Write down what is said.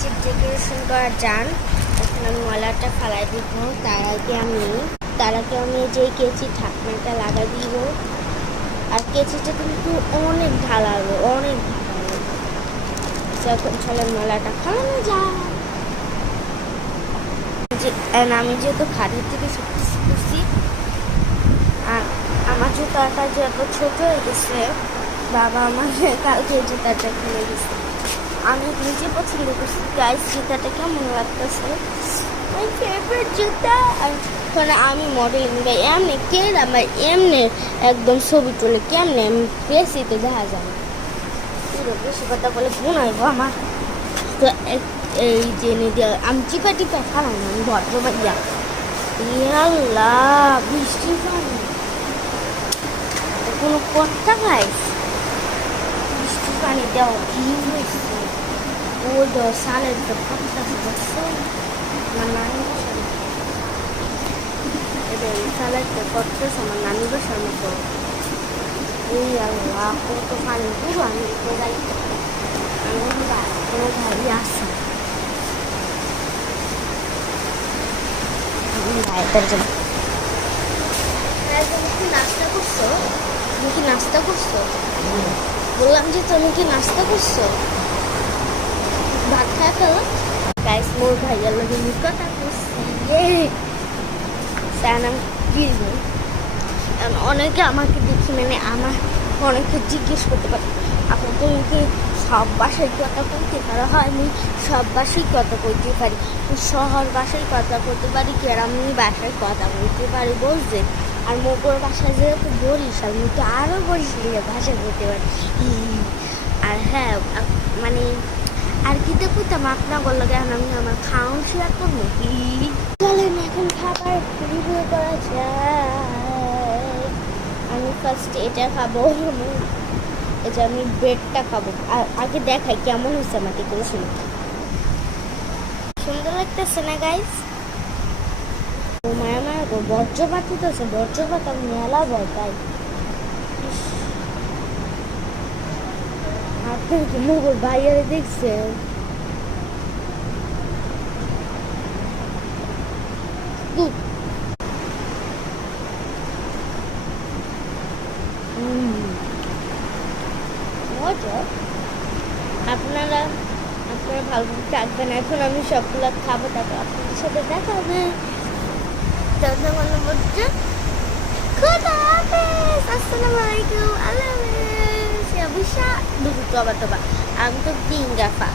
কেচির decoration করা যান। এখন আমি ময়লাটা ফালাই দিব। তার আগে আমি যে কেচি ঢাকনাটা লাগাই দিব। আর কেচিটা কিন্তু অনেক ঢালাবো, অনেক ঢালাবো। যখন চলে ময়লাটা ফালানো যায়। আমি যেহেতু খাটের থেকে শিখতেছি, আর আমার জুতাটা যে এত ছোট হয়ে গেছে, বাবা আমাকে কালকে জুতাটা কিনে দিচ্ছে। আমি নিজে পছন্দ করছি গাইস, জুতাটা কেমন লাগতেছে, মাই ফেভারিট জুতা। আর আমি মডেলিং ভাই এমনি কে আমার এমনি একদম ছবি তুলে কেমনে বেশি তো দেখা যায়, পুরো বেশি কথা বলে গুণ হইব আমার। তো এই জেনে দেওয়া আমি চিপা টিপা খারাপ না, আমি ভদ্র ভাইয়া। আল্লাহ, বৃষ্টি পানি কোনো কথা গাইস, বৃষ্টি পানি দেওয়া কি হয়েছে। ও সালের তো পড়তেছে দেখছো, আমার নানি বসার এদের সালের তো পড়তেছে আমার নানি বসার মতো। এই আল্লাহ, কত পানি পুরো আমি কোনো গাড়ি আসে গাড়িটার জন্য। তুমি কি নাস্তা করছো? তুমি কি নাস্তা করছো? বললাম যে তুমি কি নাস্তা করছো? ভাত খাওয়া ফেলো গাইস, মোর ভাইয়ার লগে কথা করছি। অনেকে আমাকে দেখি, মানে আমার অনেকে জিজ্ঞেস করতে পারে, আপনি তুমি কি সব বাসায় কথা বলতে পারো? হয় আমি সব বাসায় কথা বলতে পারি, শহর বাসায় কথা বলতে পারি, গ্রামীণ বাসায় কথা বলতে পারি, বুঝলেন? আর মোগর বাসায় যেহেতু বরিশাল, আমি তো আরও বরিশালের ভাষা বলতে পারি। আর হ্যাঁ, মানে আর কি তো করতাম আপনার বললো, এখন আমি আমার খাওয়া শেয়ার করবো। চলেন এখন খাবার রিভিউ করা যায়। আমি ফার্স্ট এটা খাবো, এটা আমি ব্রেডটা খাবো। আর আগে দেখাই কেমন হয়েছে আমার ডেকোরেশন। সুন্দর লাগতেছে না গাইস? ও মায়া মায়া গো, বজ্রপাত হতেছে, বজ্রপাত আমি মেলা ভয় পাই। আপনার কি মুগর বাইরে দেখছেন? আপনারা ভালো থাকবেন। এখন আমি সবগুলো খাবো, তারপর আপনাদের সাথে দেখা হবে। আসসালামু আলাইকুম, আল্লাহ হাফেজ। আমি তো ডিঙ্গাফা।